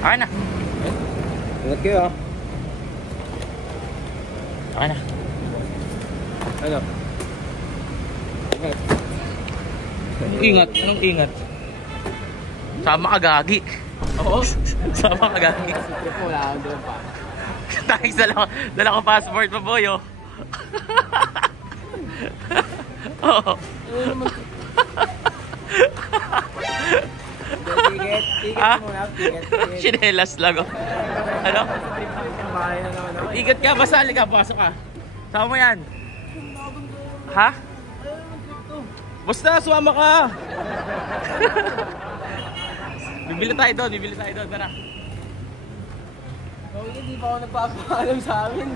Akin na. Ingat kayo ah. Akin na. Ano? Ingat. Anong ingat? Sama ka gagi. Oo. Sama ka gagi. Sige po, wala akong doon pa. Thanks, dala ko passport pa, boy, oh. Oo. Ano naman? Ticket Ah? muna, ticket. Chinelas lang, oh. Ano? Bahay na naman ako. Ikat ka, basta halika, pasok ka. Sama mo yan. Ha? Basta, sumama ka. Bibili tayo doon, tara. Oh, hindi pa ako nagpapaalam sa amin.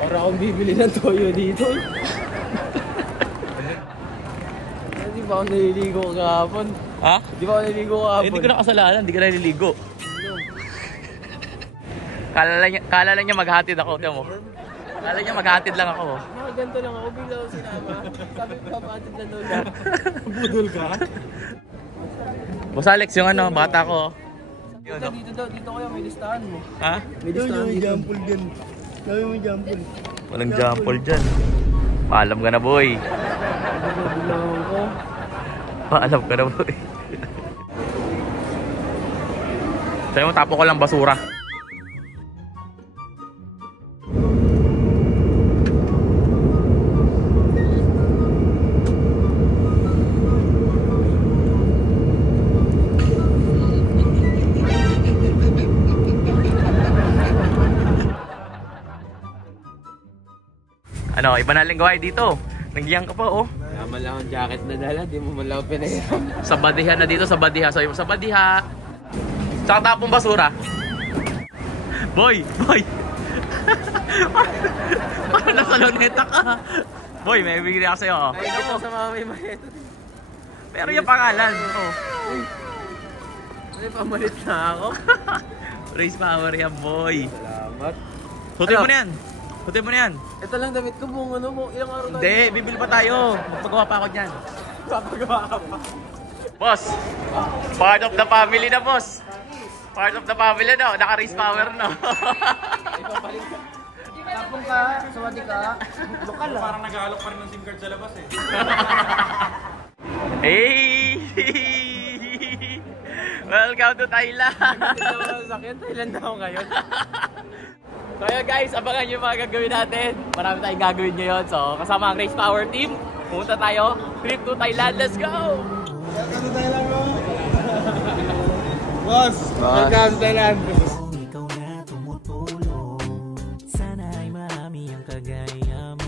Para akong bibili ng toyo dito. Hindi pa ako naliligo kahapon. Ha? Hindi pa ako naliligo kahapon. Hindi ko na kasalanan, hindi ka naliligo. Kala lang niya maghatid ako, tiyan mo. Kala niya maghatid lang ako. Mga ganito lang ako, bigla ako sinama. Sabi ko, papatid na lola. Budol ka? Boss Alex, yung ano, bata ko. Dito kayo, may listahan mo. Ha? May listahan dito. Jampol din. Sabi mo jampol. Walang jampol dyan. Paalam ka na, boy. Bilangan ko. Paalam ka na, boy. Sabi mo, tapo ko lang basura. Ano, iba na lingwahe dito. Nagyang ka pa, oh. Naman lang ang jacket na dala, di mo man lang pinahiram. Sa badiha na dito, sa badiha. So, sa badiha. Tsaka tapong basura. Boy! Parang nasa luneta ka. Boy, may bigyan ako sa'yo, oh. Ay, dito sa mga may mahito. Pero yung pangalan, oh. May pamalit na ako. Raise power yan, boy. Salamat. Sutin mo na yan. Sutin mo na yan. Ito lang damit ko buong ano mo, ilang araw tayo. Hindi, bibili pa tayo. Magpagawa pa ako dyan. Papagawa ka pa. Boss, part of the family na, boss. Part of the family na, naka-raise power na. Ipapalit ka. Tapong ka, sawadi ka. Lokal ah. Parang nag-aalok pa rin ng SIM card sa labas eh. Hey! Welcome to Thailand! Sakyan, Thailand na ako ngayon. So yun guys, abangan nyo yung mga gagawin natin. Marami tayong gagawin ngayon. So kasama ang Race Power Team, pumunta tayo. Trip to Thailand, let's go! Welcome to Thailand, bro! Boss! Welcome to Thailand! Ikaw na tumutulong, sana ay marami ang kagaya mo.